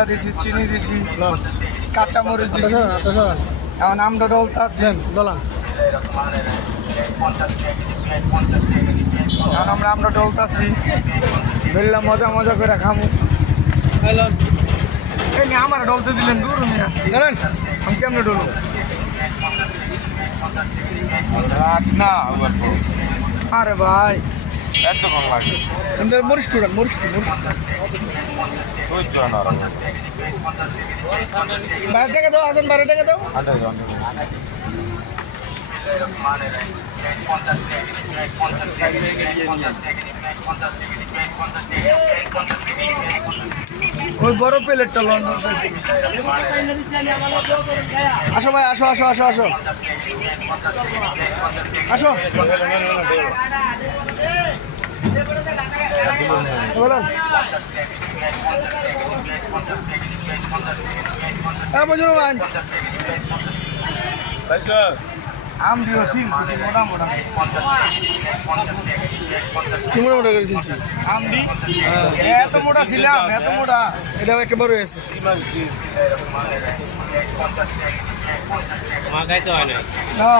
দিছি চিনি দিছি কাঁচামরিচ দিছি এখন আমরা ডলতাছি এখন আমরা ডলতাছি বেরিলা মজা মজা করে খামু এই নিয়ে আমার ডলতে দিলেন দূর মিয়া জানেন আমি কেমনে ডলবো না আরে ভাই এত কম লাগে মরিচ বাইরে টাকা দাও আসেন 12 টাকা দাও ওই বড় প্লেটটা লন্ডন আসো ভাই আসো বলুন হ্যাঁ বুঝলো ভাই আম দিও চিনছি মোটা কি মোটা করে চিনছি আম দি এত মোটা ছিলাম এত মোটা এটা একেবারে হয়েছে মা খাইতে হয় না না